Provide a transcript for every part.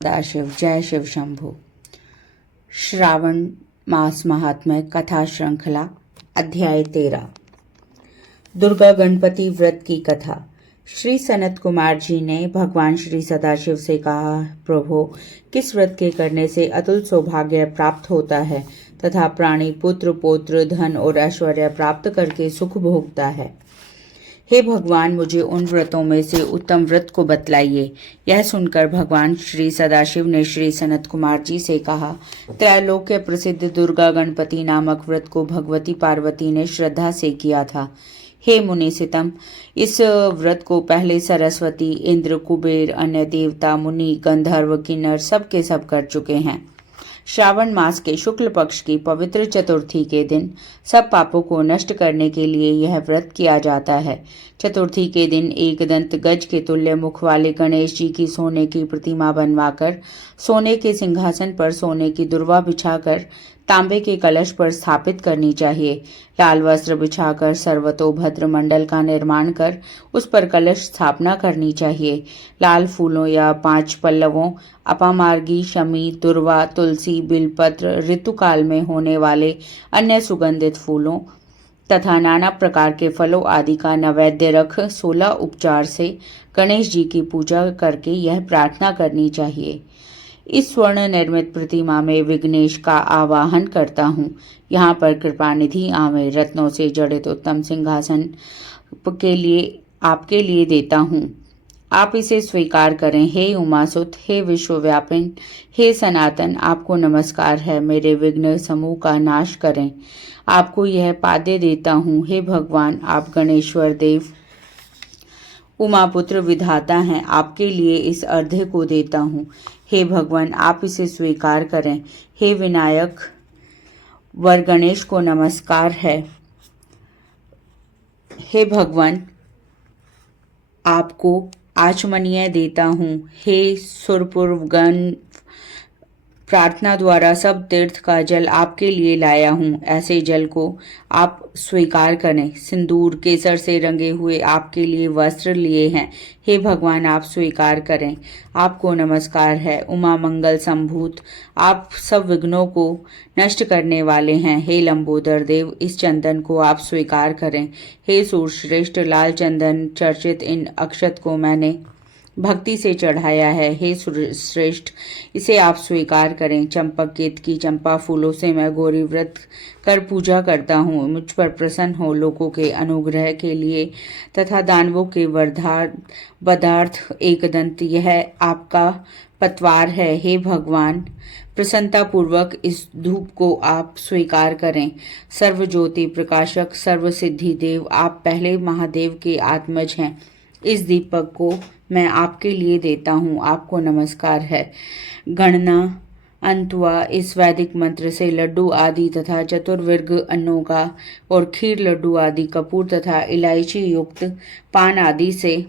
सदाशिव जय शिव शंभु। श्रावण मास महात्म्य कथा श्रृंखला अध्याय 13 दुर्गा गणपति व्रत की कथा। श्री सनत कुमार जी ने भगवान श्री सदाशिव से कहा, प्रभु, किस व्रत के करने से अतुल सौभाग्य प्राप्त होता है तथा प्राणी पुत्र पौत्र धन और ऐश्वर्य प्राप्त करके सुख भोगता है। हे भगवान, मुझे उन व्रतों में से उत्तम व्रत को बतलाइए। यह सुनकर भगवान श्री सदाशिव ने श्री सनत कुमार जी से कहा, त्रैलोक्य प्रसिद्ध दुर्गा गणपति नामक व्रत को भगवती पार्वती ने श्रद्धा से किया था। हे मुनिसितम, इस व्रत को पहले सरस्वती, इंद्र, कुबेर, अन्य देवता, मुनि, गंधर्व, किन्नर सब के सब कर चुके हैं। श्रावण मास के शुक्ल पक्ष की पवित्र चतुर्थी के दिन सब पापों को नष्ट करने के लिए यह व्रत किया जाता है। चतुर्थी के दिन एक दंत गज के तुल्य मुख वाले गणेश जी की सोने की प्रतिमा बनवाकर सोने के सिंहासन पर सोने की दुर्वा बिछाकर तांबे के कलश पर स्थापित करनी चाहिए। लाल वस्त्र बिछाकर सर्वतोभद्र मंडल का निर्माण कर उस पर कलश स्थापना करनी चाहिए। लाल फूलों या 5 पल्लवों, अपामार्गी, शमी, दुर्वा, तुलसी, बिलपत्र, ऋतुकाल में होने वाले अन्य सुगंधित फूलों तथा नाना प्रकार के फलों आदि का नैवेद्य रख 16 उपचार से गणेश जी की पूजा करके यह प्रार्थना करनी चाहिए। इस स्वर्ण निर्मित प्रतिमा में विघ्नेश का आवाहन करता हूँ। यहाँ पर कृपा निधि आवे रत्नों से जड़ित उत्तम सिंहासन के लिए आपके लिए देता हूँ। आप इसे स्वीकार करें। हे उमासुत, हे विश्वव्यापिन, हे सनातन, आपको नमस्कार है। मेरे विघ्न समूह का नाश करें। आपको यह पाद्य देता हूँ। हे भगवान, आप गणेश्वर देव उमापुत्र विधाता हैं। आपके लिए इस अर्घ्य को देता हूँ। हे भगवान, आप इसे स्वीकार करें। हे विनायक वर गणेश को नमस्कार है। हे भगवान, आपको आचमनीय देता हूँ। हे सुरपूर्व गण, प्रार्थना द्वारा सब तीर्थ का जल आपके लिए लाया हूँ। ऐसे जल को आप स्वीकार करें। सिंदूर केसर से रंगे हुए आपके लिए वस्त्र लिए हैं। हे भगवान, आप स्वीकार करें। आपको नमस्कार है। उमा मंगल संभूत, आप सब विघ्नों को नष्ट करने वाले हैं। हे लंबोदर देव, इस चंदन को आप स्वीकार करें। हे सूरश्रेष्ठ, लाल चंदन चर्चित इन अक्षत को मैंने भक्ति से चढ़ाया है। हे श्रेष्ठ, इसे आप स्वीकार करें। चंपक केत की चंपा फूलों से मैं गौरी व्रत कर पूजा करता हूँ। मुझ पर प्रसन्न हो लोगों के अनुग्रह के लिए तथा दानवों के वधार्थ एकदंत यह आपका पतवार है। हे भगवान, प्रसन्नता पूर्वक इस धूप को आप स्वीकार करें। सर्व ज्योति प्रकाशक, सर्व सिद्धि देव, आप पहले महादेव के आत्मज हैं। इस दीपक को मैं आपके लिए देता हूँ। आपको नमस्कार है। गणना अंतवा इस वैदिक मंत्र से लड्डू आदि तथा चतुर्वर्ग अन्नों का और खीर लड्डू आदि कपूर तथा इलायची युक्त पान आदि से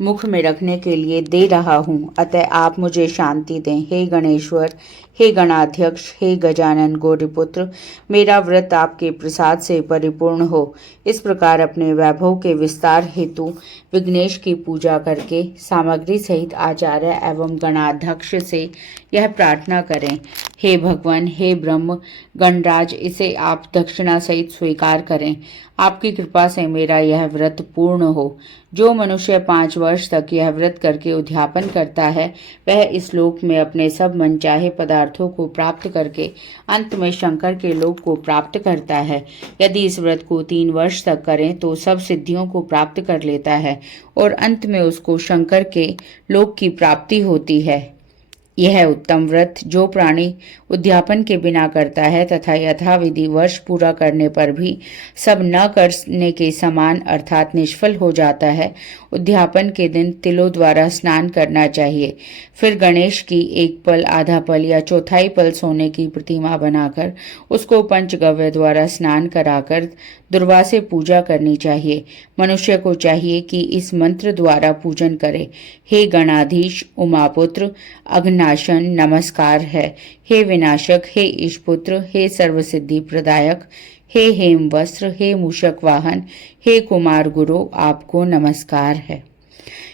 मुख में रखने के लिए दे रहा हूँ। अतः आप मुझे शांति दें। हे गणेश्वर, हे गणाध्यक्ष, हे गजानन गौरीपुत्र, मेरा व्रत आपके प्रसाद से परिपूर्ण हो। इस प्रकार अपने वैभव के विस्तार हेतु विघ्नेश की पूजा करके सामग्री सहित आचार्य एवं गणाध्यक्ष से यह प्रार्थना करें। हे भगवान, हे ब्रह्म गणराज, इसे आप दक्षिणा सहित स्वीकार करें। आपकी कृपा से मेरा यह व्रत पूर्ण हो। जो मनुष्य 5 वर्ष तक यह व्रत करके उद्यापन करता है, वह इस लोक में अपने सब मनचाहे पदार्थों को प्राप्त करके अंत में शंकर के लोक को प्राप्त करता है। यदि इस व्रत को 3 वर्ष तक करें तो सब सिद्धियों को प्राप्त कर लेता है और अंत में उसको शंकर के लोक की प्राप्ति होती है। यह उत्तम व्रत जो प्राणी उद्यापन के बिना करता है तथा यथाविधि वर्ष पूरा करने पर भी सब न करने के समान अर्थात निष्फल हो जाता है, उद्यापन के दिन तिलों द्वारा स्नान करना चाहिए। फिर गणेश की 1 पल, आधा पल या चौथाई पल सोने की प्रतिमा बनाकर उसको पंचगव्य द्वारा स्नान कराकर दुर्वा से पूजा करनी चाहिए। मनुष्य को चाहिए कि इस मंत्र द्वारा पूजन करे। हे गणाधीश उमापुत्र अघनाशन, नमस्कार है। हे विनाशक, हे ईशपुत्र, हे सर्वसिद्धि प्रदायक, हे हेम वस्त्र, हे मूषक वाहन, हे कुमार गुरु, आपको नमस्कार है।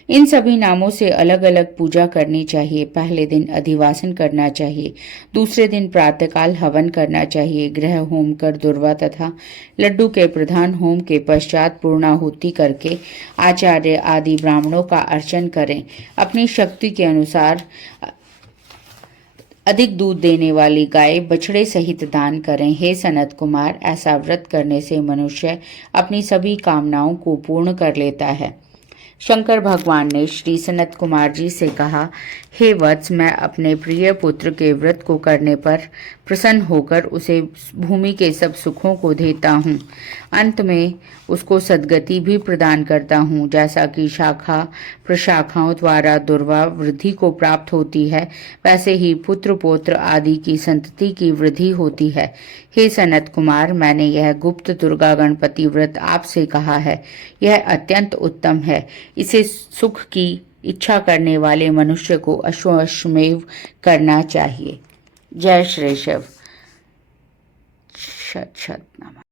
इन सभी नामों से अलग अलग पूजा करनी चाहिए। पहले दिन अधिवासन करना चाहिए, दूसरे दिन प्रातःकाल हवन करना चाहिए। गृह होम कर दुर्वा तथा लड्डू के प्रधान होम के पश्चात पूर्णाहुति करके आचार्य आदि ब्राह्मणों का अर्चन करें। अपनी शक्ति के अनुसार अधिक दूध देने वाली गाय बछड़े सहित दान करें। हे सनत कुमार, ऐसा व्रत करने से मनुष्य अपनी सभी कामनाओं को पूर्ण कर लेता है। शंकर भगवान ने श्री सनत कुमार जी से कहा, हे वत्स, मैं अपने प्रिय पुत्र के व्रत को करने पर प्रसन्न होकर उसे भूमि के सब सुखों को देता हूँ। अंत में उसको सद्गति भी प्रदान करता हूँ। जैसा कि शाखा प्रशाखाओं द्वारा दुर्वा वृद्धि को प्राप्त होती है, वैसे ही पुत्र पौत्र आदि की संतति की वृद्धि होती है। हे सनत कुमार, मैंने यह गुप्त दुर्गा गणपति व्रत आपसे कहा है। यह अत्यंत उत्तम है। इसे सुख की इच्छा करने वाले मनुष्य को अश्वमेव करना चाहिए। जय श्री शिव। शत शत नमः।